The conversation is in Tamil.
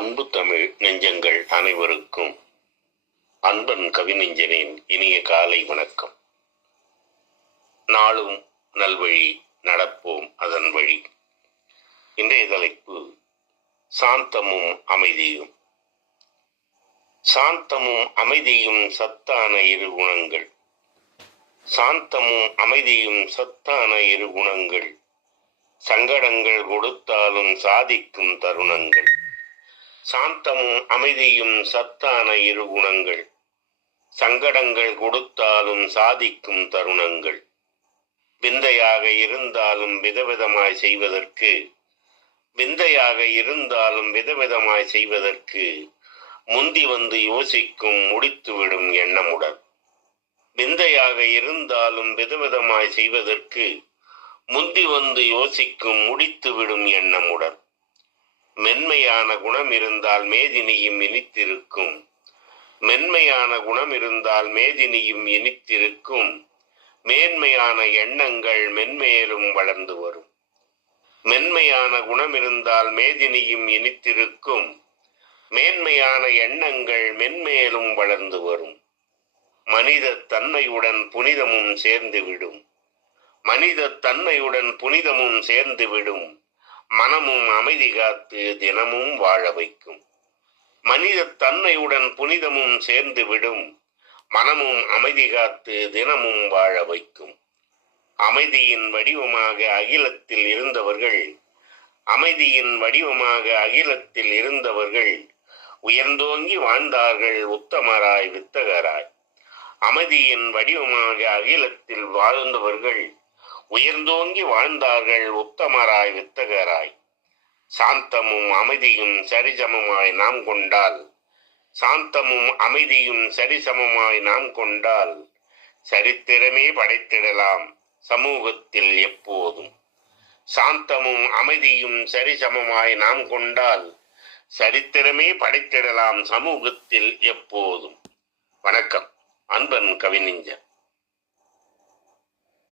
அன்பு தமிழ் நெஞ்சங்கள் அனைவருக்கும். அன்பன் கவிநெஞ்சனின் இனிய காலை வணக்கம். நாளும் நல்வழி நடப்போம் அதன் வழி. இன்றைய தலைப்பு சாந்தமும் அமைதியும். சாந்தமும் அமைதியும் சத்தான இரு குணங்கள். சாந்தமும் அமைதியும் சத்தான இரு குணங்கள். சங்கடங்கள் கொடுத்தாலும் சாதிக்கும் தருணங்கள். சாந்தமும் அமைதியும் சத்தான இரு குணங்கள். சங்கடங்கள் கொடுத்தாலும் சாதிக்கும் தருணங்கள். விந்தையாக இருந்தாலும் விதவிதமாய் செய்வதற்கு விந்தையாக இருந்தாலும் விதவிதமாய் செய்வதற்கு முந்தி வந்து யோசிக்கும் முடித்துவிடும் எண்ணமுடன். விந்தையாக இருந்தாலும் விதவிதமாய் செய்வதற்கு முந்தி வந்து யோசிக்கும் முடித்துவிடும் எண்ணமுடன். மென்மையான குணம் இருந்தால் மேதினியும் இனித்திருக்கும். மென்மையான குணம் இருந்தால் மேதினியும் இனித்திருக்கும். மேன்மையான எண்ணங்கள் மென்மேலும் வளர்ந்து வரும். மென்மையான குணம் இருந்தால் மேதினியும் இனித்திருக்கும். மேன்மையான எண்ணங்கள் மென்மேலும் வளர்ந்து வரும். மனித தன்மையுடன் புனிதமும் சேர்ந்துவிடும் மனித தன்மையுடன் புனிதமும் சேர்ந்துவிடும் மனமும் அமைதி காத்து தினமும் வாழ வைக்கும். மனித தன்மையுடன் புனிதமும் சேர்ந்து விடும். மனமும் அமைதி காத்து தினமும் வாழ வைக்கும். அமைதியின் வடிவமாக அகிலத்தில் இருந்தவர்கள் அமைதியின் வடிவமாக அகிலத்தில் இருந்தவர்கள் உயர்ந்தோங்கி வாழ்ந்தார்கள் உத்தமராய் வித்தகராய். அமைதியின் வடிவமாக அகிலத்தில் வாழ்ந்தவர்கள் உயர்ந்தோங்கி வாழ்ந்தார்கள் உத்தமராய் வித்தகராய். சாந்தமும் அமைதியும் சரிசமமாய் நாம் கொண்டால். சாந்தமும் அமைதியும் சரிசமமாய் நாம் கொண்டால். சரித்திரமே படைத்திடலாம் சமூகத்தில் எப்போதும். சாந்தமும் அமைதியும் சரிசமமாய் நாம் கொண்டால். சரித்திரமே படைத்திடலாம் சமூகத்தில் எப்போதும். வணக்கம். அன்பன் கவிஞன்